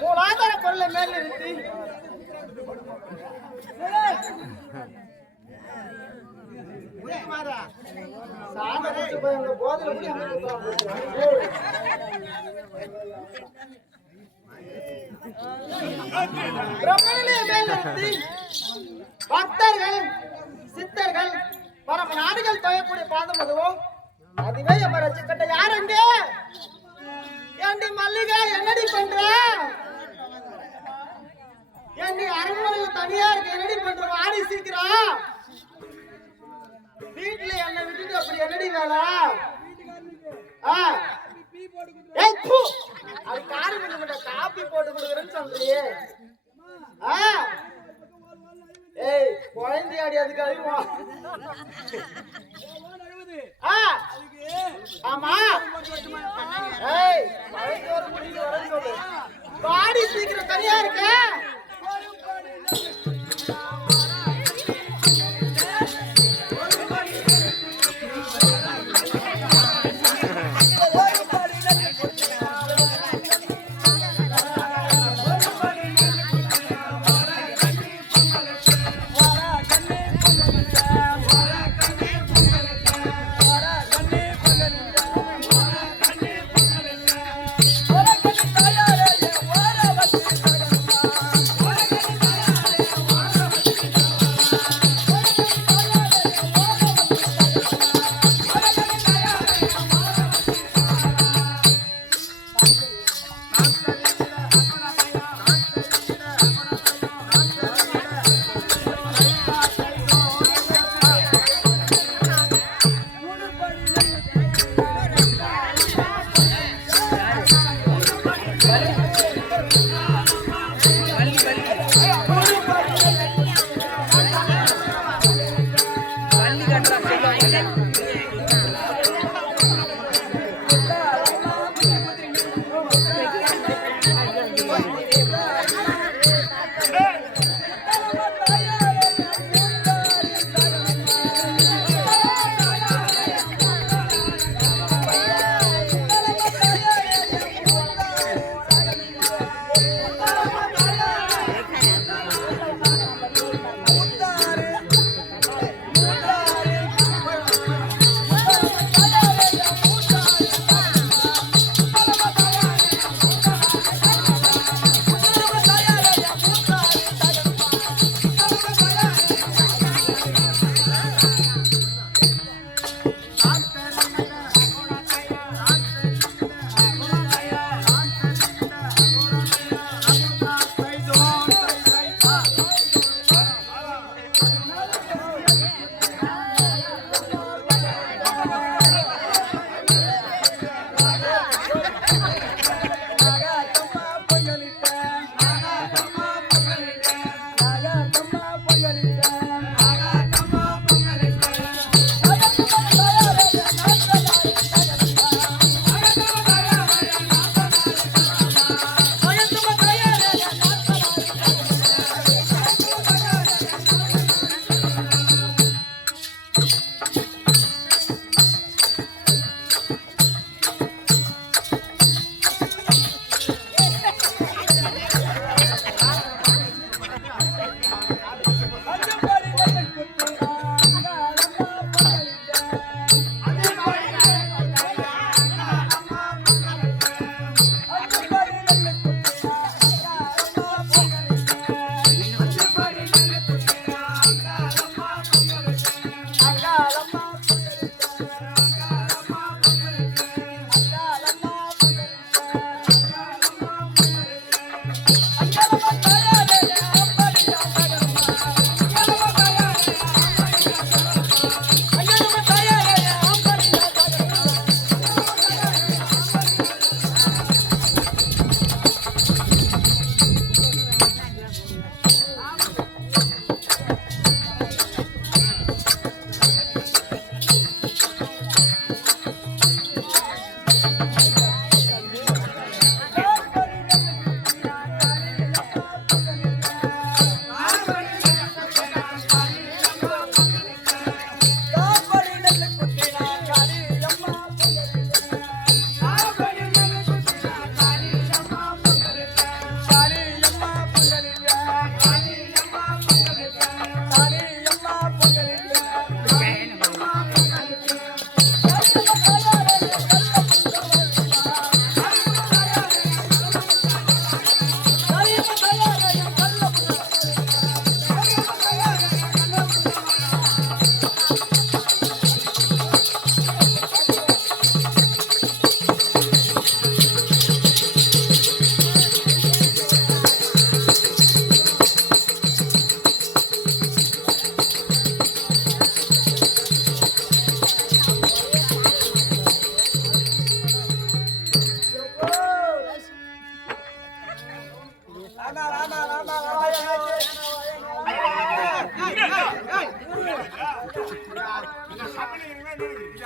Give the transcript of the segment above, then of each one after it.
உன் ஆதார பொருளை மேல நிறுத்தி பக்தர்கள் சித்தர்கள் பரம நாடுகள் தொயக்கூடிய பாதம் அதுவும் அதுவே எம்ம ரசிக்கட்ட யாருங்க ஏண்டி மல்லிகா என்னடி பண்ற ஏண்டி அரண்மனையில தனியா இருக்க என்னடி பண்ற ஆடி சீக்கிரம் வீட்டுல என்ன விட்டுட்டு அப்படி என்னடி வேலை அது காரு காப்பி போட்டு கொடுக்குறேன்னு சொல்றியே ஏய் குழந்தையாடி அதுக்கு அழுவா ஆமா ஏய் பாடி சீக்கிரம் தனியா இருக்க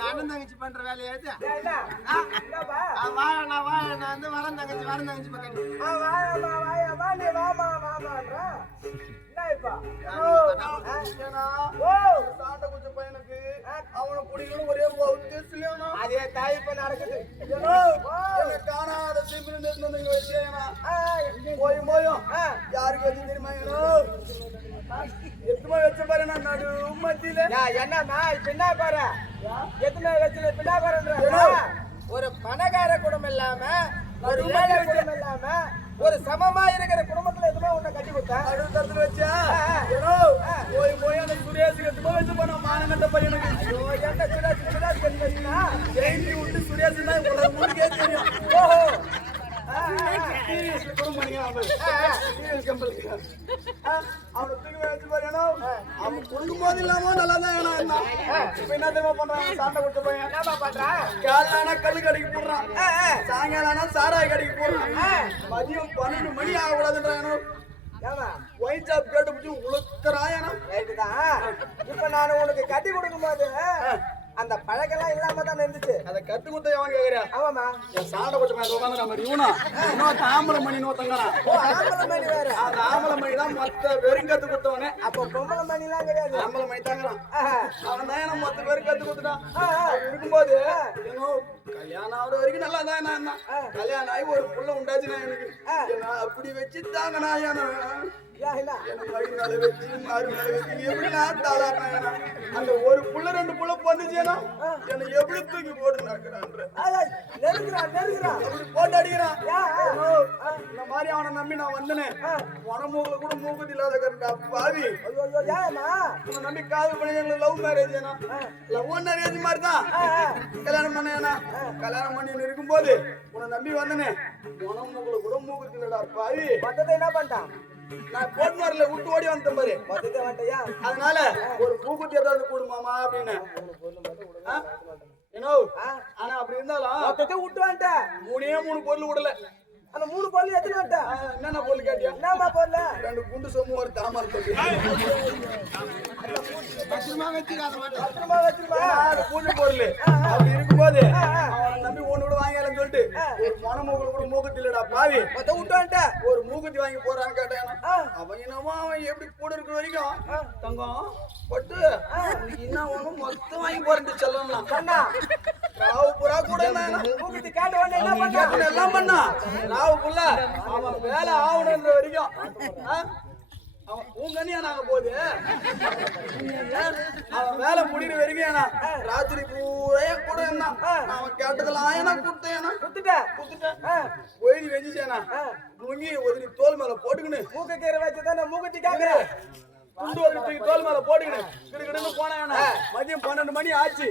அண்ணன் தங்கச்சி பண்ற வேலையா நான் வந்து வரேன் தங்கச்சி பக்கத்து பையனுக்கு அவனை பிடிக்கணும் ஒரே அதே தாய் இப்ப நடக்குது காணாத போயும் யாருக்கு வச்சு தெரியுமா எத்தனை வச்ச பாரு நான் நடு மத்தியில என்னம்மா பின்னா பாரு எத்தனை வச்சு பின்னா பாருன்ற ஒரு பணக்கார குடும்பம் இல்லாம ஒரு ஏழை குடும்பம் இல்லாம ஒரு சமமா இருக்கிற குடும்பத்துல எதுவுமே உன்னை கட்டி கொடுத்தேன் அடுத்த வச்சா போய் அந்த சுரேஷ் எதுவுமே வச்சு போனா மானங்கட்ட பையனுக்கு என்ன சுரேஷ் தெரியுமா ஜெயிலி விட்டு சுரேஷ் தான் உங்களுக்கு மூணுக்கே தெரியும் ஓஹோ அவன் கொடுக்கும் போது இல்லாம நல்லாதான் இப்ப என்ன தெரியுமா பண்றான் சாண்டை கொடுத்த பையன் காலையில கல்லு கடைக்கு போடுறான் சாயங்காலம் சாராய் கடைக்கு போடுறான் மதியம் 12 மணி ஆகக்கூடாதுன்றாங்க ஒயின் ஷாப் கேட்டு பிடிச்சி உளுக்குறாயனா இப்ப நான் உனக்கு கட்டி கொடுக்கும் போது அந்த பழக்கெல்லாம் இல்லாம தான் இருந்துச்சு அதை கத்து கொடுத்த எவன் கேக்குறியா ஆமாமா என் சாண்டை போட்டு மேல உட்காந்து நம்ம இன்னொரு ஆம்பளை மணி நோத்தங்கடா ஆம்பளை மணி வேற அந்த ஆம்பளை மணி தான் மொத்த வெறும் கத்து கொடுத்தவனே அப்ப பொம்பளை மணி எல்லாம் கிடையாது ஆம்பளை மணி தாங்கறான் அவன் தான் மொத்த வெறும் கத்து கொடுத்துட்டான் இருக்கும்போது கல்யாணம் ஆகுற வரைக்கும் நல்லா தான் நான் கல்யாணம் ஆகி ஒரு புள்ள உண்டாச்சுனா எனக்கு அப்படி வச்சு தாங்கண்ணா அந்த ஒரு புள்ள 2 புள்ள பொண்ணுச்சேனா என்ன எப்படி தூக்கி போட்டு நடக்கிறான் போட்டு அடிக்கிறான் இந்த மாதிரி அவனை நம்பி நான் வந்தனேன் உனமூக்குல கூட மூக்குத்தி இல்லாத கருண்டா பாவி உன்னை நம்பி காதல் பண்ணி எங்களுக்கு லவ் மேரேஜ் லவ் மேரேஜ் மாதிரி தான் கல்யாணம் பண்ணேனா கல்யாணம் பண்ணி இருக்கும்போது உன்னை நம்பி வந்தனே உனமூக்குல கூட மூக்குத்தி இல்லடா பாவி மொத்தத்தை என்ன பண்ணிட்டான் நான் போட்மார்ல விட்டு ஓடி வந்தேன் பாரு மொத்தத்தை வந்துட்டியா அதனால ஒரு மூக்குத்தி ஏதாவது கூடுமாமா அப்படின்னு ஆனா அப்படி இருந்தாலும் மொத்தத்தை விட்டு வந்துட்டேன் 3 பொருள் விடல அந்த 3 பொருள் எத்தனை வந்துட்டேன் என்னென்ன பொருள் கேட்டியா என்னமா பொருள் 2 குண்டு சொம்பு ஒரு தாமரை பொருள் பத்திரமா வச்சிருக்கா பூஜை பொருள் அப்படி இருக்கும்போது அவனை நம்பி ஒண்ணு கூட வாங்கலன்னு சொல்லிட்டு ஒரு மனமூக்குல கூட மூக்குத்தி இல்லடா பாவி மொத்தம் விட்டு வந்துட்டேன் ஒரு மூக்குத்தி வாங்கி போறான்னு கேட்டேன் அவன் என்னமோ அவன் எப்படி கூட இருக்கிற வரைக்கும் தங்கம் பட்டு இன்னும் மொத்தம் வாங்கி போறது சொல்லலாம் சொன்னா ராவு புறா கூட மூக்குத்தி கேட்ட உடனே என்ன பண்ண எல்லாம் பண்ணா ராவு புள்ள அவன் வேலை ஆகணுன்ற வரைக்கும் உங்கனியா நாங்க போகுது அவன் வேலை முடிகிற வரைக்கும் ராத்திரி பூரா கூட இருந்தான் அவன் கேட்டதெல்லாம் ஏன்னா குடுத்தேன் ஒய்தி வெஞ்சிச்சேனா முங்கி ஒதுனி தோல் மேல போட்டுக்கின்னு மூக்க கீரை வச்சுதானே மூக்கத்தி கேக்குறேன் தோல் மேல போட்டுக்கிட்டு போனா மதியம் 12 மணி ஆச்சு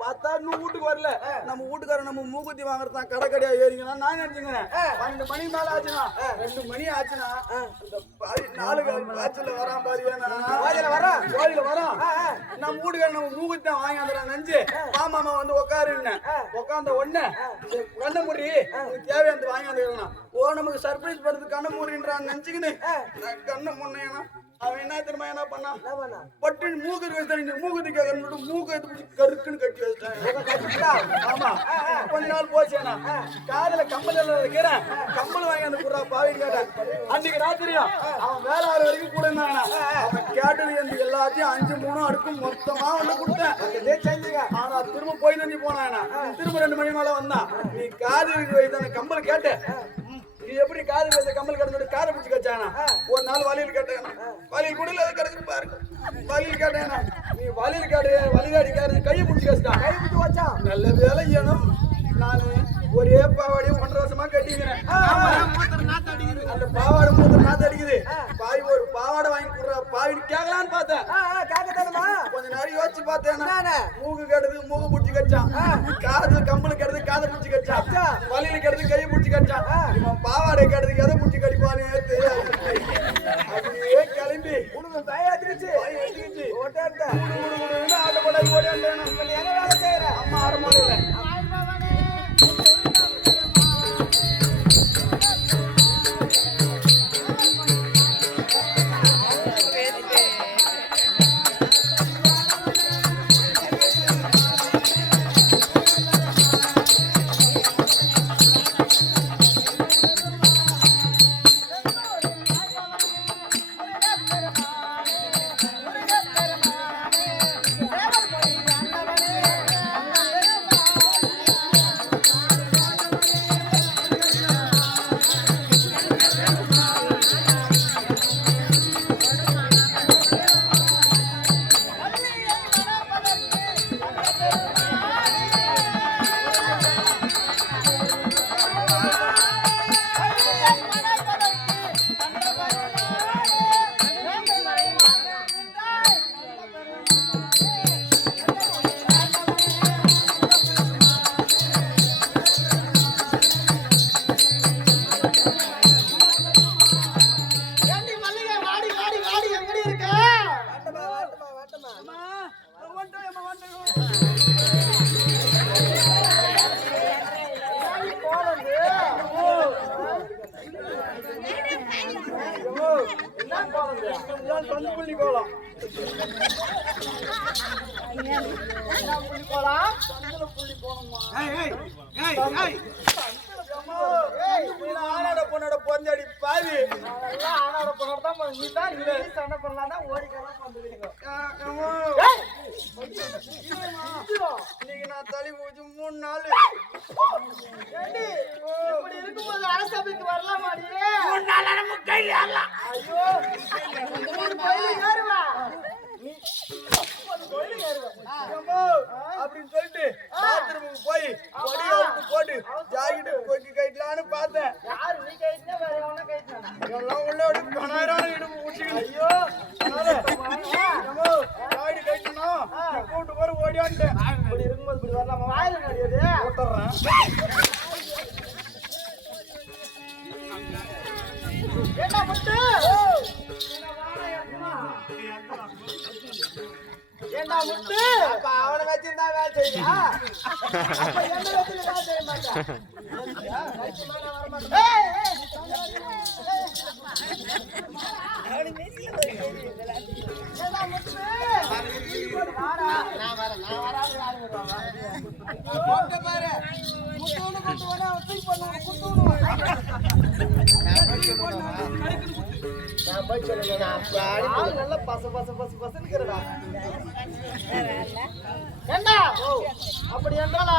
பார்த்தா இன்னும் வீட்டுக்கு வரல நம்ம வீட்டுக்காரன் நம்ம மூக்குத்தி வாங்குறதான் கடைக்கடையா ஏறிங்கன்னா நான் நினைச்சுக்கிறேன் 12 மணி மேல ஆச்சுன்னா 2 மணி ஆச்சுன்னா இந்த 4 காய்ச்சல வரான் பாரு வரான் நம்ம வீட்டுக்காரன் நம்ம மூக்குத்தி தான் வாங்கி அந்த நினைச்சு மாமா வந்து உட்காருன்னு உட்காந்த உடனே கண்ண முடி தேவையானது வாங்கி வந்துருக்கான் நமக்கு சர்ப்ரைஸ் பண்றது கண்ண மூடின்றான்னு நினைச்சுக்கின்னு கண்ண முன்னையா அவன் என்ன தெரியுமா என்ன பண்ணா பட்டு மூக்குத்தி கேட்கணும் மூக்கு எடுத்து கருக்குன்னு கட்டி வச்சுட்டான் ஆமா கொஞ்ச நாள் போச்சேனா காதல கம்பல் இருக்கிறேன் கம்பல் வாங்கி அந்த குறா பாவி கேட்டேன் அன்னைக்கு ராத்திரியும் அவன் வேலை ஆறு வரைக்கும் கூட இருந்தானா அவன் கேட்டது எனக்கு எல்லாத்தையும் 5-3 அடுக்கும் மொத்தமா வந்து கொடுத்தேன் ஆனா திரும்ப போய் நன்றி போனானா திரும்ப 2 மணி மேல வந்தான் நீ காது கம்பல் கேட்ட நீ எப்படி காது வச்ச கம்பல் கடந்து காரை பிடிச்சி கச்சானா ஒரு நாள் வலியில் கேட்டேன் வலியில் கூட இல்லாத கிடக்குது பாருங்க வலியில் கேட்டேனா நீ வலியில் கேட்டு வலிகாடி கேட்டு கையை பிடிச்சி கச்சிட்டான் கை பிடிச்சி வச்சா நல்ல வேலை ஏனும் நானு ஒரே பாவாடியும் 1.5 வருஷமா கட்டிக்கிறேன் அந்த பாவாடை மூத்தர் நாத்து அடிக்குது பாய் ஒரு பாவாடை வாங்கி கொடுறா பாவி கேட்கலான்னு பார்த்தேன் கொஞ்ச நேரம் யோசிச்சு பார்த்தேன் மூக்கு கெடுது மூக்கு பிடிச்சி கச்சான் காது கம்பளு கெடுது காதை பிடிச்சி கச்சான் வலியில கெடுது கையை பிடிச்சி கச்சான் இவன் பாவாடை கெடுது எதை பிடிச்சி கடிப்பானே தெரியாது அப்படியே கிளம்பி தயாரிச்சு ஆட்ட போட ஓடி அம்மா ஆரம்பம் சொந்த புள்ளி கோலம் புள்ளி கோலம் சந்தில புள்ளி கோலமா ஆனாட பொண்ணோட பொஞ்சடி பாதி ஆனாட பொண்ணோட தான் நீ தான் சண்டை பண்ணலாம் தான் ஓடிக்கலாம் வந்துருக்கீங்க இன்னைக்கு நான் தள்ளி போச்சு 3 நாள் இப்படி இருக்கும்போது அரசபைக்கு வரலாம் மாடி 3 நாள் நம்ம கையில ஏறலாம் ஐயோ கோயிலுக்கு ஏறுவா நீ கோயிலுக்கு ஏறுவா அப்படின்னு சொல்லிட்டு பாத்ரூமுக்கு போய் பொடி அவுட்டு போட்டு ஜாக்கெட்டு கொக்கி கைட்டலான்னு பார்த்தேன் யாரு நீ கைட்டா வேற எவனா கைட்டானா எல்லாம் உள்ள ஒரு 10000 இடுப்பு ஊட்டிங்க ஐயோ ஜாக்கெட்டு கைட்டணும் கூட்டு போற ஓடியான்ட்டேன் இப்படி இருக்கும்போது இப்படி வரலாமா வாயில நடியது ஓட்டறேன் என்ன முட்டு என்ன முட்டு அப்ப அவனை வச்சிருந்தா வேலை செய்யா அப்ப என்ன வச்சிருந்தா வேலை செய்ய மாட்டேன் நல்லா பச பச பச பசனுக்குறடா என்ன அப்படி என்றாலா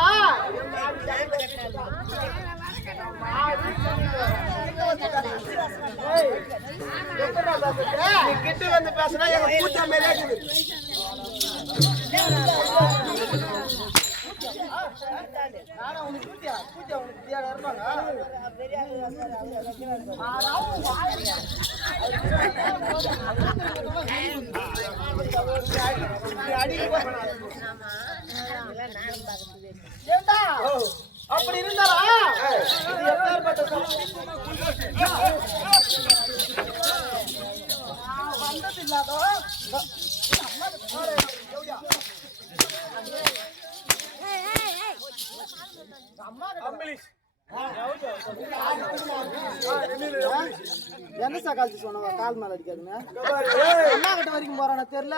கிட்ட வந்து பேசினா எங்க பூச்சா மேலே அப்படி இருந்தாரா வந்தது இல்லாதோ என்ன சகாலத்து சொன்ன கால் மேல அடிக்காதுங்க அம்மா கிட்ட வரைக்கும் போறானா தெரியல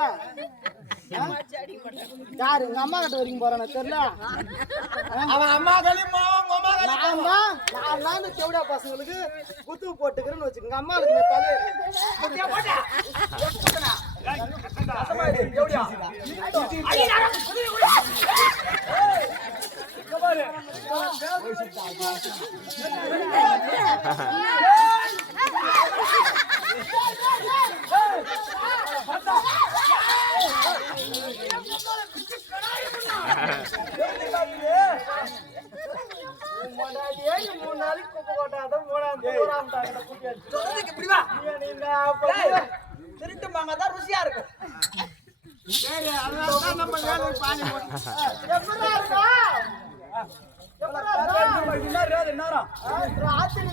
யாரு எங்க அம்மா கிட்ட வரைக்கும் போறானா தெரியல அவன் அம்மா நான் செவடா பசங்களுக்கு குத்து போட்டுக்கிறேன்னு வச்சுக்கோங்க அம்மாளுக்கு திருட்டு மாங்கதான் ருசியா இருக்கும் ராத்திரி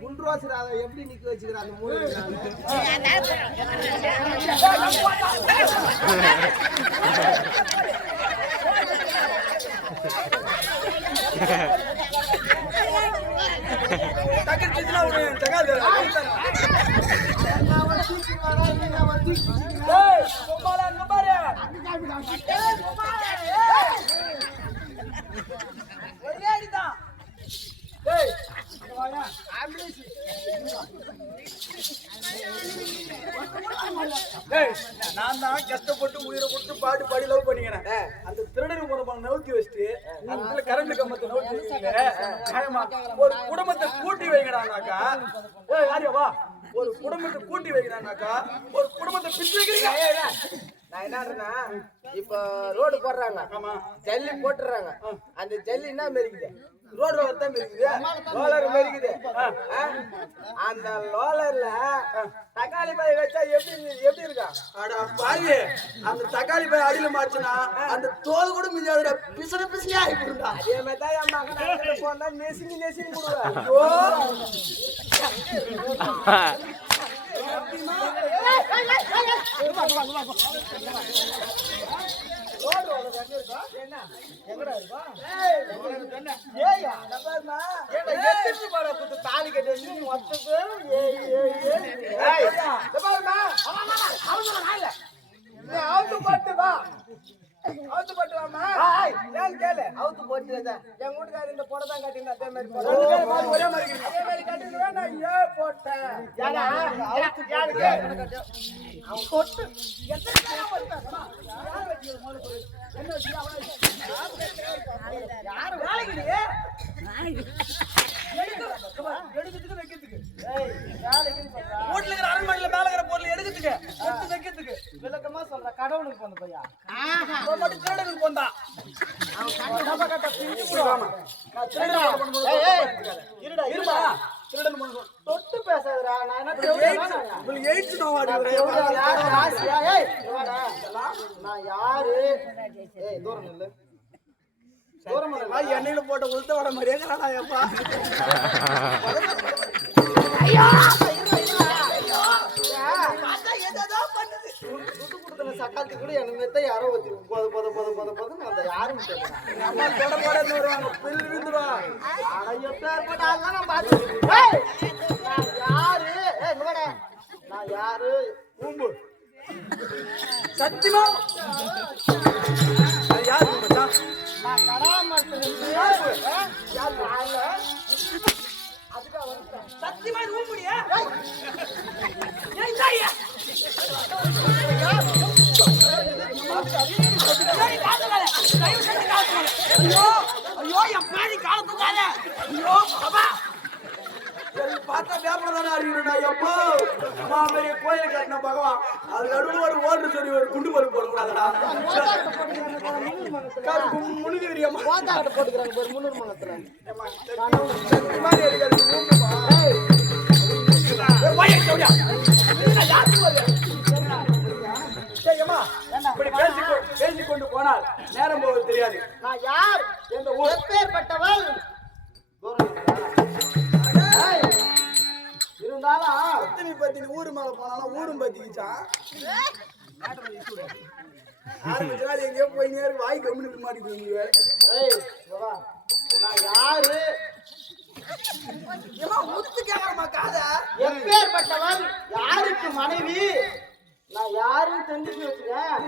குண்டுவாசராத எப்படி நிக்க வச்சுக்கிற அந்த மூணு நான் தான் கஷ்டப்பட்டு உயிரை கொடுத்து பாட்டு பாடி லவ் பண்ணிக்கிறேன். அந்த திருடனுக்கு போன நவுத்தி வச்சுட்டு அந்த கரண்ட் கம்பத்தை நவுத்தி வச்சுட்டு ஒரு குடும்பத்தை கூட்டி வைக்கிறானாக்கா, வா ஒரு குடும்பத்தை கூட்டி வைக்கிறானாக்கா ஒரு குடும்பத்தை பிச்சு வைக்கிறீங்க. நான் என்னன்னா இப்ப ரோடு போடுறாங்க, ஜல்லி போட்டுறாங்க. அந்த ஜல்லி என்ன மெரிக்குது? ரோடு தான் மெரிக்குது, ரோலர் மெரிக்குது. அந்த ரோலர்ல தக்காளி பாய் வச்சா எப்படி இருக்கா? அடா பாரு, அந்த தக்காளி பாய் அடியில மாச்சுனா அந்த தோல் கூட மிஞ்சாதுடா, பிசன பிசனே ஆகிடும்டா. அதே மாதிரி தான் என் மகன் போனா நெசினி நெசினி போடுவேன். தாலி கட்டி அவுத்து போட்டு வா, அவுத்து போட்டு வாமா. கேளு, அவுத்து போட்டு என் வீட்டுக்காரர் இந்த போட தான் கட்டினா அதே மாதிரி ஒரே மாதிரி கட்டினா நான் ஏன் போட்டேன்? அவன் போட்டு யாரு வேலைக்கு எடுக்கிறதுக்கு வைக்கிறதுக்கு வீட்டுல இருக்கிற அரண்மனையில மேல இருக்கிற பொருள் எடுக்கிறதுக்கு வைக்கிறதுக்கு விளக்கமா சொல்ற கடவுளுக்கு போன பையா மட்டும் திருடனுக்கு போந்தா தொட்டு பேசாதடா. நான் என்ன நான் யாரு? தூரம் இல்ல எண்ணெயில போட்ட உளுத்த வட மாதிரியே அப்பா. சக்காத்தி கூட எனக்கு யாரோ ஊத்தி போது போது போது போது போது அந்த யாரும் அம்மா தொட போட வருவாங்க பில் விழுந்துருவா. யாரு? நான் யாரு? பூம்பு சத்தியமா யாரு? நான் கடாமத்திலிருந்து அதுக்காக சத்தியமா பூம்புடியா? ஐயோ என் பேடி காலத்துக்கால ஐயோ அப்பா பார்த்தா வேப்பதானே அறிவிடா. எப்போ பெரிய கோயில் கட்டின பகவான் அது நடுவில் ஒரு ஓட்டு சொல்லி ஒரு குண்டு பருப்பு போடக்கூடாதா? முழுகிறியம்மா போட்டுக்கிறாங்க ஒரு முன்னூறு மங்கத்துல பேசிக்கொண்டு போனால் நேரம் போவது தெரியாது. நான் யார்? எந்த எப்பேற்பட்டவள் இருந்தாலும் பத்தி ஊரு மேல போனாலும் ஊரும் பத்திக்கிச்சான் எங்கேயோ போய் நேரம் வாய் கம்மிட்டு மாட்டிட்டு. நான் யாரு? முத்து கேமரமா காத எப்பேற்பட்டவள் யாருக்கு மனைவி? நான் யாருன்னு தெரிஞ்சு வச்சுக்கேன்.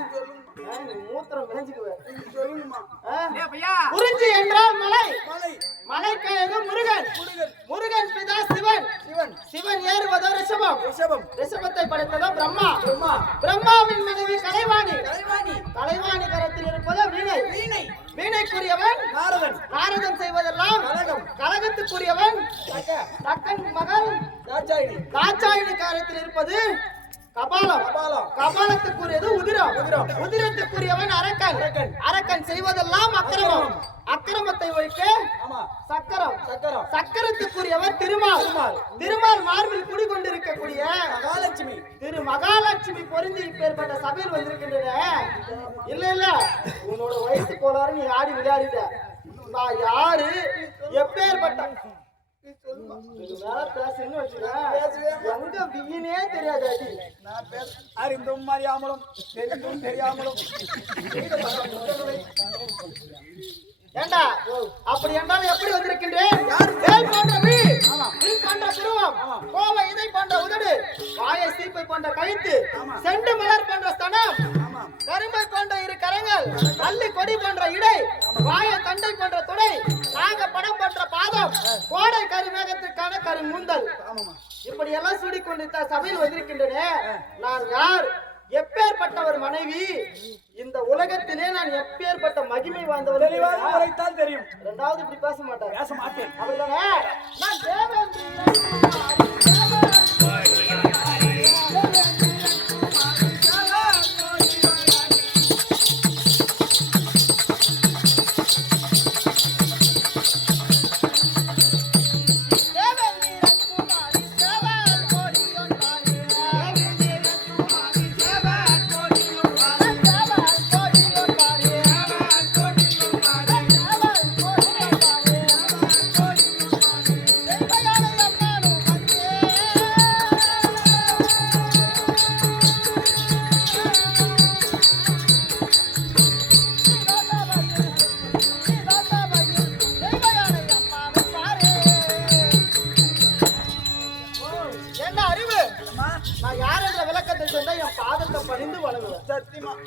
மூத்திரம் விளைஞ்சுக்குவேன். குறிஞ்சி என்றால் மலை, மலைக்கழகம் முருகன், முருகன் பிதா சிவன், சிவன் ஏறுவதோ ரிஷபம், ரிஷபத்தை படைத்ததோ பிரம்மா, பிரம்மாவின் மனைவி கலைவாணி, கலைவாணி கரத்தில் இருப்பதோ வீணை, வீணைக்குரியவன் நாரதன், நாரதன் செய்வதெல்லாம் கலகத்துக்குரியவன் தக்கன் மகள் தாட்சாயினி, தாட்சாயினி காரத்தில் இருப்பது கபாலம். கபாலம். கபாலத்துக்குரியது உதிரம். உதிரத்துக்குரியவன் அரக்கன். அரக்கன் செய்வதெல்லாம் அக்கிரமம். அக்கிரமத்தை ஒழிக்க ஆமா சக்கரம். சக்கரம். சக்கரத்துக்குரியவர் திருமால். திருமால் மார்பில் குடிகொண்டிருக்கக்கூடிய மகாலட்சுமி. திரு மகாலட்சுமி பொருந்தி இப்பேற்பட்ட சபையில் வந்திருக்கின்றன. இல்ல இல்ல உன்னோட வயசு கோளாறு நீ ஆடி விளையாடிட்ட. நான் யாரு எப்பேற்பட்ட பேசுன்னு வச்சுக்க எங்க வியினே தெரியாது. அடி நான் பேச அறிந்தும் அறியாமலும் தெரிந்தும் தெரியாமலும் ஏண்டா அப்படி என்றால் எப்படி வந்திருக்கின்றேன்? வேல் போன்ற வில் போன்ற புருவம், கோவை இதை போன்ற உதடு, வாயை சீப்பை போன்ற கழுத்து, செண்டு மலர் போன்ற ஸ்தனம், கரும்பை போன்ற இரு கரங்கள், அல்லி கொடி போன்ற இடை, வாய தண்டை போன்ற துடை, நாக படம் போன்ற பாதம், கோடை கருமேகத்திற்கான கருமுந்தல். இப்படி எல்லாம் சூடிக்கொண்டு சபையில் வந்திருக்கின்றன. நான் யார்? எப்பேற்பட்ட ஒரு மனைவி? இந்த உலகத்திலே நான் எப்பேற்பட்ட மகிமை வாழ்ந்தவர் உரைத்தால் தெரியும். இரண்டாவது இப்படி பேச மாட்டேன். பேச மாட்டேன். அப்படிதானே? நான் தேவேந்திரன்.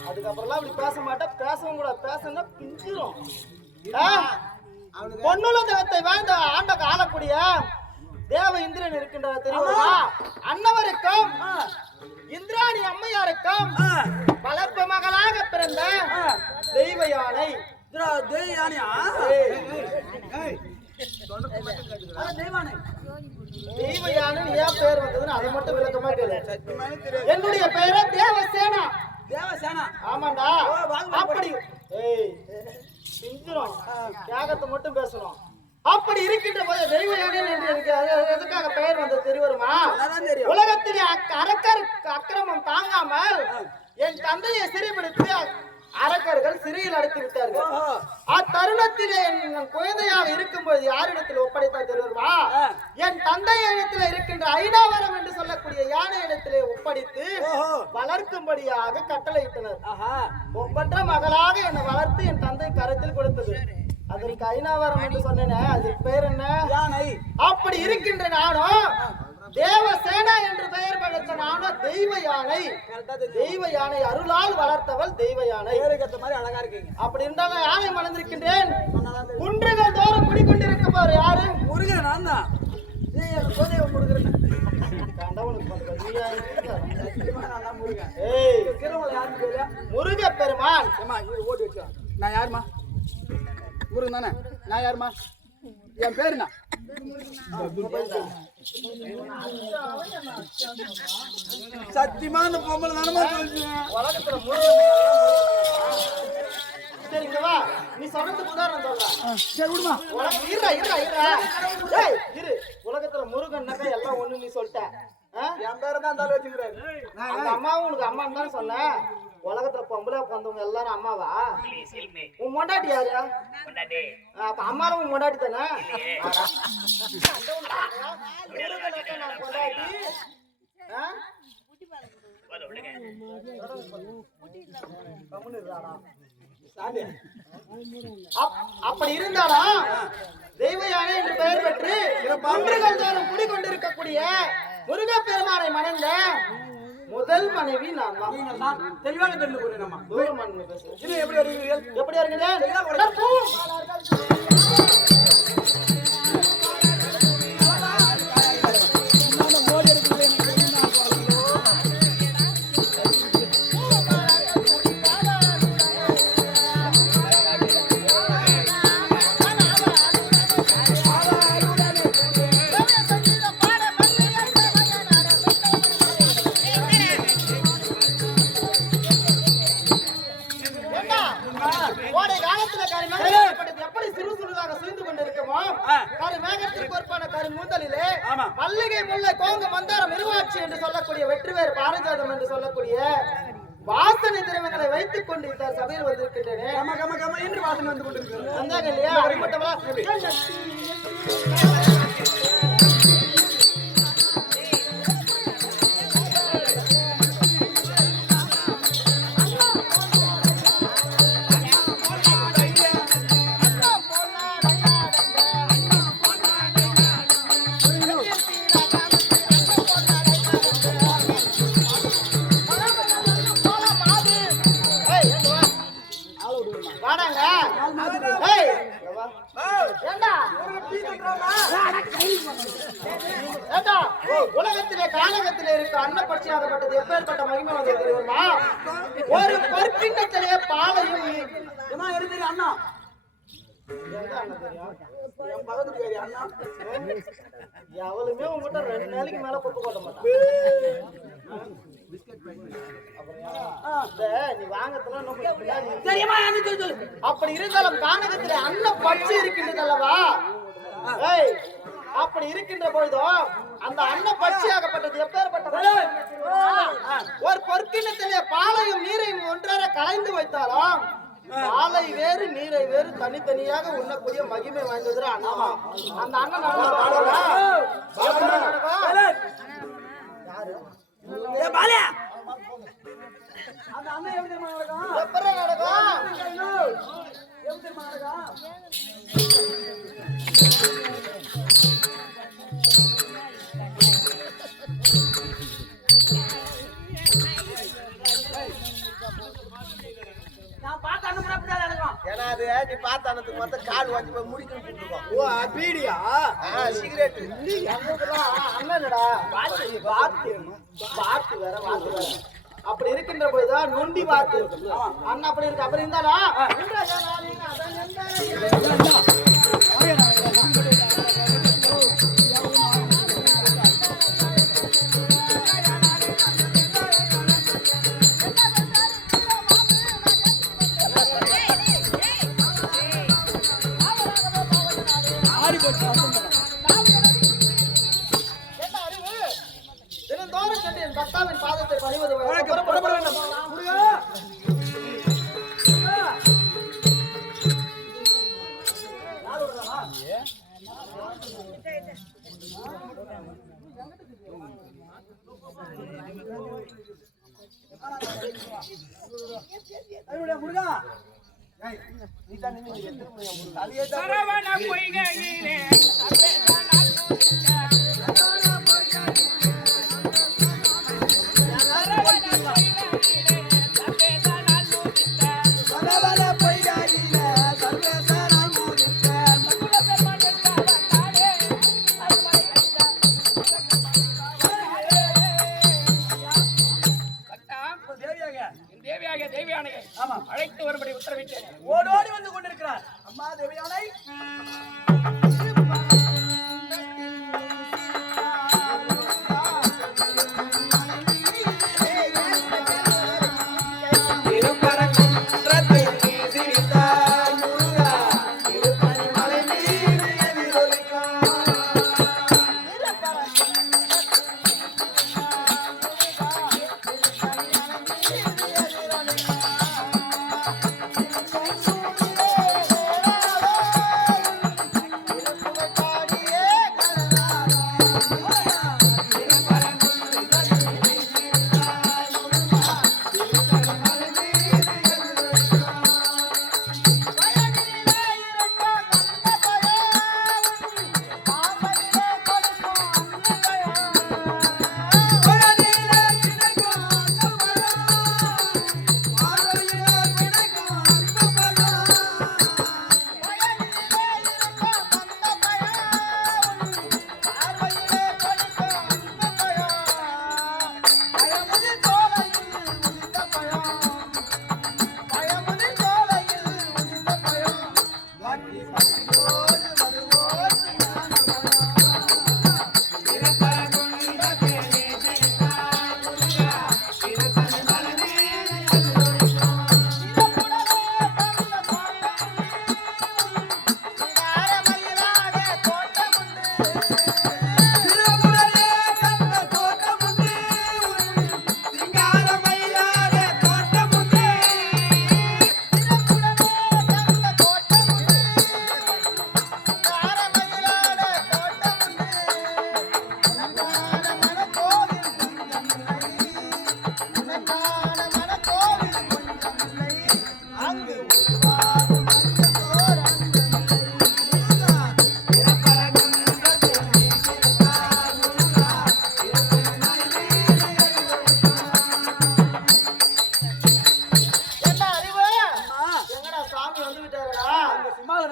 அதுக்கப்புறம் அப்படி பேச மாட்டேன். பேசவும் கூட பேசணும் பிஞ்சிரும். பொன்னுலகத்தை வாழ்ந்த ஆண்ட ஆளக்கூடிய தேவ இந்திரன் இருக்கின்ற தெரியுமா? அன்னவருக்கும் இந்திராணி அம்மையாருக்கும் வளர்ப்பு மகளாக பிறந்த தெய்வ யானை. தெய்வ யானை ஏன் பேர் வந்ததுன்னு அதை மட்டும் விளக்கமா கேளு. என்னுடைய பெயரை தேவசேனா. தேவசேனா. ஆமாண்டா. அப்படி பிஞ்சிரும். தியாகத்தை மட்டும் பேசணும். அப்படி இருக்கின்ற போது தெய்வ யானை என்று எனக்கு எதுக்காக பெயர் வந்தது தெரியுமா? உலகத்திலே அரக்கர் அக்கிரமம் தாங்காமல் என் தந்தையை சிறைப்படுத்தி அரக்கர்கள் சிறையில் அடைத்து விட்டார்கள். அத்தருணத்திலே என் குழந்தையாக இருக்கும்போது யாரிடத்தில் ஒப்படைத்தார் தெரியுமா? என் தந்தை இடத்துல இருக்கின்ற ஐநாவரம் என்று சொல்லக்கூடிய யானை இடத்திலே ஒப்படைத்து வளர்க்கும்படியாக கட்டளையிட்டனர். ஒப்பற்ற மகளாக என்னை வளர்த்து என் தந்தை கரத்தில் கொடுத்தது. அதற்கு ஐநாவரம் என்று சொன்னேன். அதுக்கு பேர் என்ன? யானை. அப்படி இருக்கின்ற நானும் தேவசேனா என்று பெயர் படைத்த நானும் தெய்வ யானை. தெய்வ யானை அருளால் வளர்த்தவள் தெய்வ யானை. மாதிரி அழகா இருக்கீங்க. அப்படி இருந்தாலும் யானை மலர்ந்திருக்கின்றேன். குன்றுகள் தோறும் குடிக்கொண்டிருப்பவர் யாரு? முருகன். நான் தான் முருகன். முருக பெருமான். ஓடி வச்சா நான் யாருமா? முருகன் தானே. நான் யாருமா? என் பேரு என்ன? சத்தியமா அந்த பொம்பளை தானமா சரிங்களா? நீ சொன்னதுக்கு உதாரணம் சொல்ற. சரி விடுமா. இரு. உலகத்துல முருகன்னாக்கா எல்லாம் ஒண்ணு நீ சொல்லிட்ட. என் பேரை தான் இருந்தாலும் வச்சுக்கிறாரு. அந்த அம்மாவும் உனக்கு அம்மான்னு தானே சொன்னேன். உலகத்துல பொம்பளை பிறந்தவங்க எல்லாரும் அம்மாவா? உன் மொண்டாட்டி யாரு? அப்ப அம்மாவும் உன் மொண்டாட்டி தானே. அப்படி இருந்தாலும் தெய்வ யானை என்று பெயர் பெற்று பன்றுகள் தோறும் குடிக்கொண்டிருக்கக்கூடிய முருகப்பெருமானை மணந்த முதல் மனைவி நான் தான். தெளிவாக தெரிந்து கொள்ளுங்கம்மா. எப்படி வருகிறீர்கள்? எப்படி வருகிறேன்? கூந்தலிலே மல்லிகை முல்லை கோங்க மந்தாரம் இருவாட்சி என்று சொல்லக்கூடிய வெற்றிவேறு பாரஜாதம் என்று சொல்லக்கூடிய வாசனை திரவங்களை வைத்துக் கொண்டு இந்த சபையில் வந்திருக்கின்றேன். என்று வாசனை வந்து கொண்டிருக்கிறது வந்தாங்க இல்லையா? அறிமுட்டவா உலகத்திலே காலகத்திலே இருக்க அன்னப்பட்சியாகப்பட்டது எப்பேற்பட்ட மகிமை வந்து தெரியுமா? ஒரு பொற்கிண்ணத்திலே பாலையும் எடுத்து அண்ணா எவளுமே உங்ககிட்ட 2 நாளைக்கு மேல கொண்டு போட மாட்டான். நீ வாங்கறதுலாம் தெரியுமா? அப்படி இருந்தாலும் கானகத்திலே அன்னம் பட்சி இருக்கின்றது அல்லவா? அப்படி இருக்கின்ற பொழுதும் அந்த அன்னம் பட்சியாகப்பட்டது எப்பேற்பட்ட ஒரு பொற்கிண்ணத்திலே பாலையும் நீரையும் ஒன்றாக கலைந்து வைத்தாலும் பாலை வேறு நீரை வேறு தனித்தனியாக உண்ணக்கூடிய மகிமை வாய்ந்தது அண்ணா. அந்த அண்ணன் அந்த அண்ணன் எப்படி நடக்கும்? எப்படி நடக்கும்? எப்படி நடக்கும்? ஏன்னா அது நீ பார்த்த அண்ணத்துக்கு மொத்தம் காடு வாங்கி போய் முடிக்கணும். ஓ பீடியா சிகரெட் அண்ணனடா வாத்து வேற வாத்து வேற. அப்படி இருக்கின்ற போதுதான் நொண்டி வாத்து அண்ணன் அப்படி இருக்கு. அப்படி இருந்தாலும் தினந்தோறும் சென்று என் பக்தாவின் பாதத்தை பணிவது புறப்பட வேண்டும். முருகா சரவண பொய்கையிலே அழைத்து வரும்படி உத்தரவிட்டேன். ஓடோடி வந்து கொண்டிருக்கிறார். அம்மா தேவயானை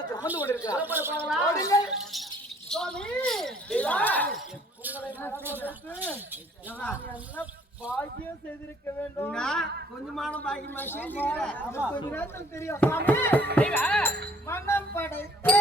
வாகனத்தை சுமந்து கொண்டிருக்கிறார். சுவாமி தேவா, உங்களை மறப்பதற்கு நான் என்ன பாக்கியம் செய்திருக்க வேண்டும். கொஞ்சமான பாக்கியமா கொஞ்ச நேரத்தில் தெரியும் சுவாமி. தேவா, மனம் படைத்தே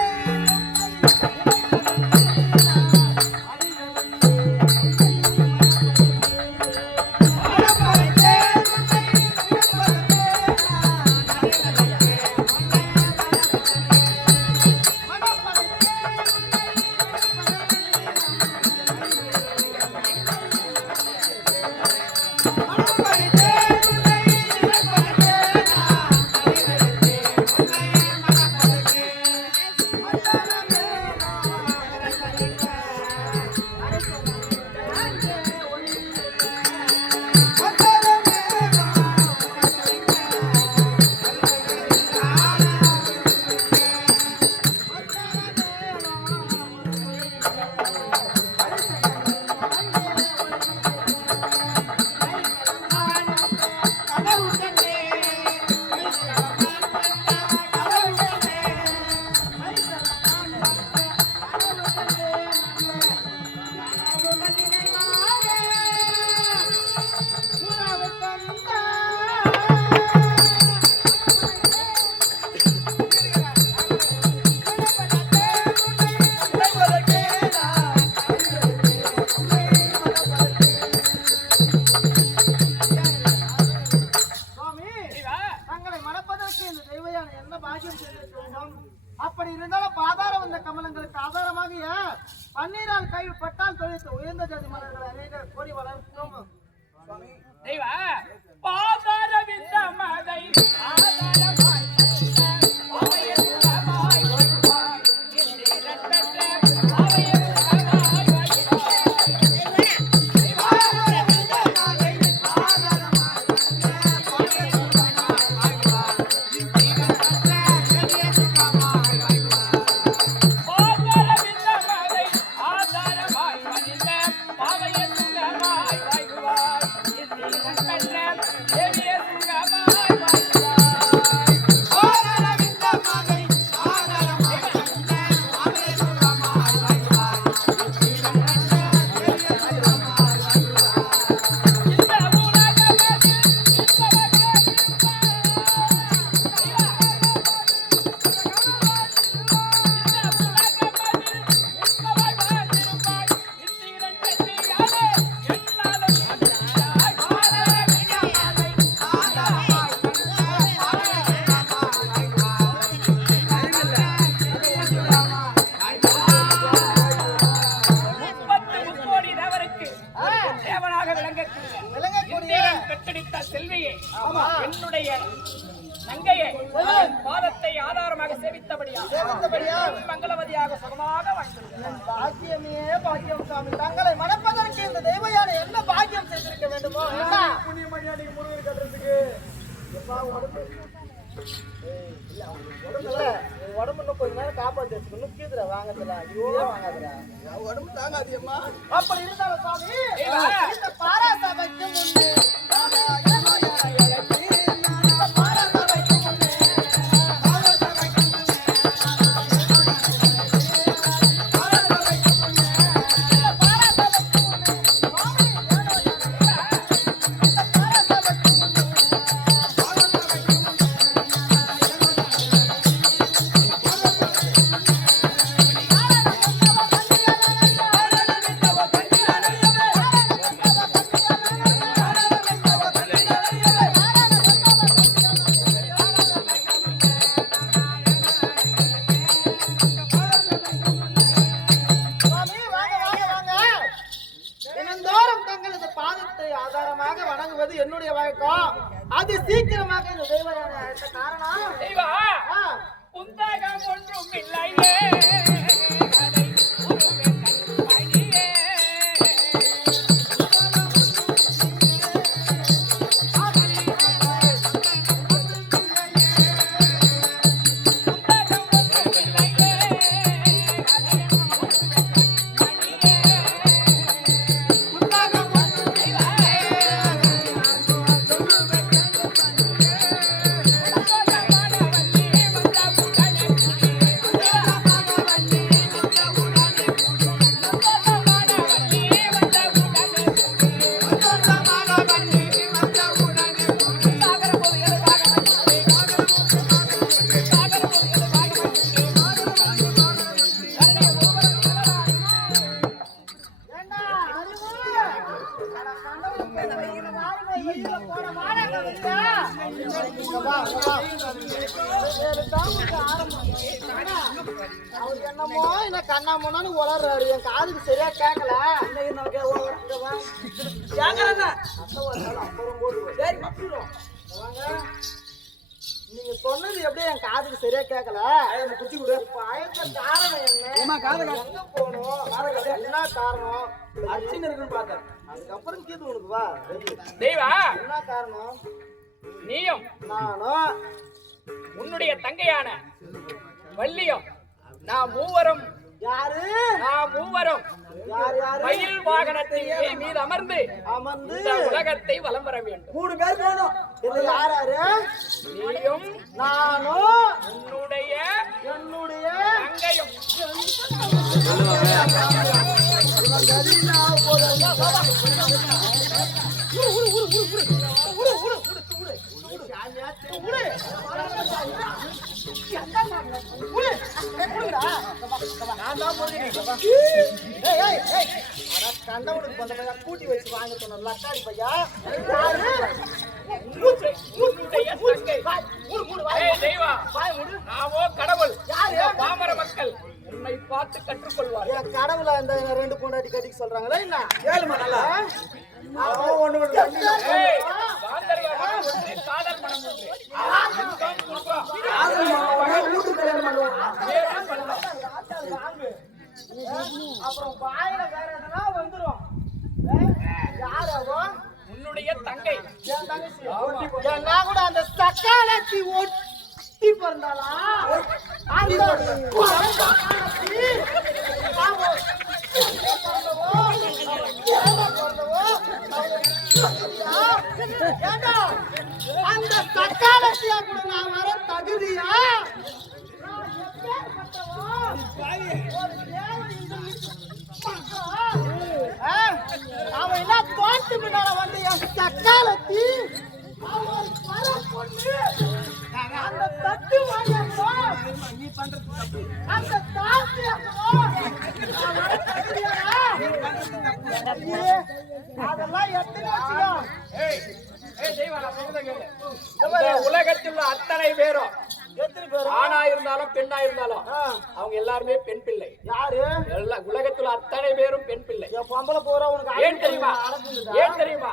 அப்படி இருந்தாலும் பாதாரம் வந்த கமலங்களுக்கு ஆதாரமாக பன்னீரால் கைப்பட்டால் தொழில் உயர்ந்த ஜாதி மலர்கள் அநேக கோடி வளர்க்கும். தேவா, பாதாரம் இந்த மதை ஆதாரமாய் அவையமாய் வருவாய் இந்திரத்தே அவையமாய் என்னுடைய தங்கையை பாதத்தை ஆதாரமாக சேவித்தபடியா மங்களவதியாக சுகமாக வாழ்ந்திருக்கிறார். பாக்கியமே பாக்கியம் சுவாமி. தங்களை மணப்பதற்கு இந்த தெய்வயான என்ன பாக்கியம் செய்திருக்க வேண்டுமோ? புண்ணியமணியாடிக்கு முருகர் கட்டுறதுக்கு உடம்பு இன்னும் கொஞ்ச நேரம் காப்பாத்தி வச்சுக்கணும். கீதுல வாங்கதுல வாங்காதுல உடம்பு தாங்காதியம்மா. அப்படி இருந்தாலும் சுவாமி இந்த பாராசபைக்கு முன்னே என்னுடைய வழக்கம். அது சீக்கிரமாக இந்த தெய்வயான காரணம் தெய்வா, புத்தகம் ஒன்றும் இல்லையே இங்க வா, இங்க வா. இதுதான் உனக்கு ஆரம்பம். அவர் என்னமோ என்ன கண்ணாமோன்னு உளறாரு, என் காதுக்கு சரியா கேட்கல. இங்க வா. கேக்குறேங்க. அத்தை ஒரு நாள் அப்புறம் போடுவோம். சரி, மப்பிடுவோம். வாங்க. நீங்க சொன்னது எப்படி என் காதுக்கு சரியா கேட்கல. குச்சி கொடு. இப்ப ஆயத்த காரணம் என்ன? ஏம்மா, காதை காட்டு. எங்க போகணும்? என்ன காரணம்? அர்ச்சனை இருக்குன்னு பார்த்தேன். அதுக்கப்புறம் கீது உனக்கு வா. தெய்வா, என்ன காரணம்? நீயும் நானும் உன்னுடைய தங்கையான வள்ளியும் நாம் மூவரும் யாரு யார் மயில் வாகனத்தின் மீது அமர்ந்து அமர்ந்து இந்த உலகத்தை வலம் வர வேண்டும். 3 பேர் போகணும். இது யாரு? நீயும் நானும் என்னுடைய தங்கையும். கூட்டி வச்சு வாங்க சொன்ன லட்டாடி பையா. உன்னுடைய தங்கை. ஏய் தெய்வா, நாமோ கடவுள், பாமர மக்கள் உன்னை பார்த்து கற்றுக்கொள்வார். என் கடவுள இந்த 2 பொண்டாட்டி கட்டிக்க சொல்றாங்களா என்ன? கேளுமா நல்லா. அவன் ஒண்ணு ஏய், காதல் மனம் ஒன்று, காதல் மனம் ஒன்று. இன்பம், துன்பம், வேறு பள்ளம். அப்புறம் வாயில வேற எதனா வந்துரும். யார் அவ? உன்னுடைய தங்கை. என் தங்கச்சி. ஏன்னா கூட அந்த சக்காலத்தி ஒட்டி பிறந்தாளா? அந்த சக்காலத்தி பாவம். ஏண்டா, அந்த சக்காலத்தியா கூட நான் வர தகுதியா? நான் எப்பேற்பட்டவோ? ஒரு தேவன் இந்த அவன் என்ன தோட்டு முன்னால வந்து என் சக்காலத்தி அவன் ஒரு பரப்பொண்ணு. அந்த தட்டு வாங்கப்போ அந்த தாசி அதெல்லாம் எத்தனை வச்சுக்கோ. ஏய், ஏய் தெய்வா, நான் சொல்றதை கேளு. இந்த உலகத்தில் உள்ள அத்தனை பேரும் எத்தனை பேர்? ஆணா இருந்தாலும் பெண்ணா இருந்தாலும் அவங்க எல்லாருமே பெண் பிள்ளை. யாரு? எல்லா உலகத்துல அத்தனை பேரும் பெண் பிள்ளை. என் பொம்பளை போற உனக்கு ஏன் தெரியுமா? ஏன் தெரியுமா?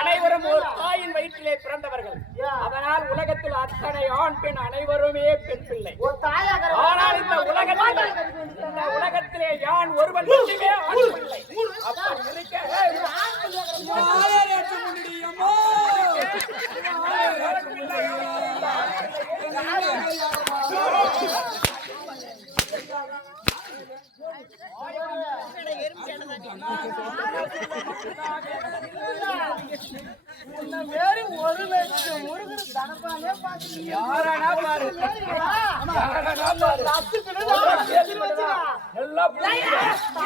அனைவரும் ஒரு தாயின் வயிற்றிலே பிறந்தவர்கள். அதனால் உலகத்தில் அத்தனை ஆண் பெண் அனைவருமே பெண் பிள்ளை. ஒரு தாயா ஆனால் இந்த உலகத்திலே யான் ஒருவன் மட்டுமே ஆண் பிள்ளை. அப்ப இருக்க வேறு 1 லட்சம் முருகன் தனப்பாலே பாத்து யாரா பாரு, எல்லாம்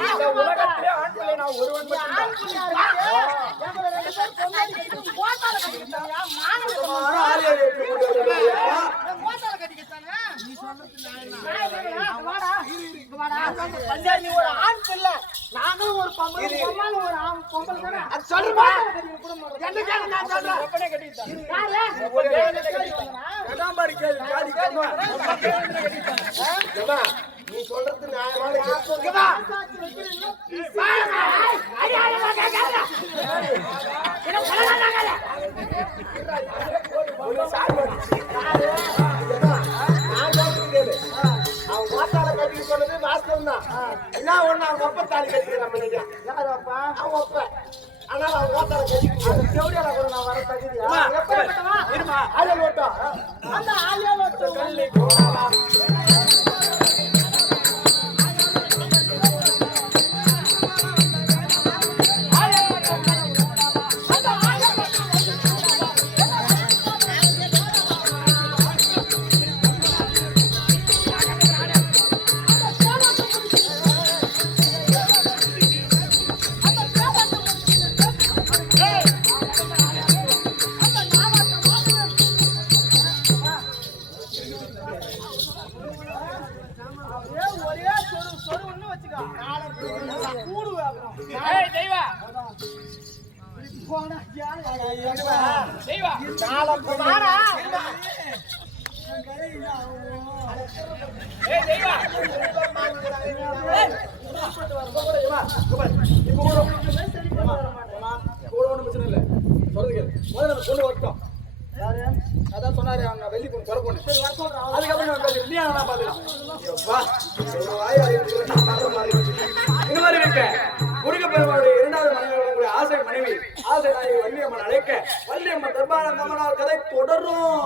இந்த உலகத்திலே ஆண் பிள்ளை நான் ஒருவன் மட்டும்தான். ஒரு ஆண் பிள்ளை, நானும் ஒரு பொம்பளை, ஒரு ஆண் பொம்பளை தானே. அது சொல்லுமா? என்ன கேளு, நான் சொல்றேன். அப்பனே கட்டிட்டான். யாரு? ஒரு தேவனை கட்டிட்டான். கதாம்பாரி கேளு, காடி கேளுமா. ஏம்மா, நீ சொல்றது நியாயமான கேள்வி. அவன் மாத்தால கட்டி சொன்னது வாஸ்தவம் தான். என்ன ஒண்ணு அவங்க அப்பா தாலி கட்டிக்கிறான் பண்ணிக்க. யாரு அப்பா? அவங்க அப்பா. ஆனால் அவங்க மாத்தால கட்டிக்கிறான். செவடியால கூட நான் வர தகுதியா? இருமா. ஆலியா ஓட்டம். அந்த ஆலியா ஓட்டம். கள்ளி போடலாம். தெய்வா நாளைக்கு வாடா. ஏய் தெய்வா ஒன்றும் பிரச்சனை இல்லை சொல்லுங்க முதல்ல அந்த பொண்ணு வரட்டும் அதான் சொன்னாரு அவங்க வெள்ளி பொண்ணு குறை பொண்ணு அதுக்கப்புறம் நான் பேசுறேன் நீ நான் பாத்துக்கலாம் இந்த மாதிரி இருக்க முருகப்பெருமானுடைய இரண்டாவது மனைவி ஆசை மனைவி ஆசை நாயகி வள்ளியம்மன் அழைக்க வள்ளியம்மன் தர்பாரம் கமனால் கதை தொடரும்.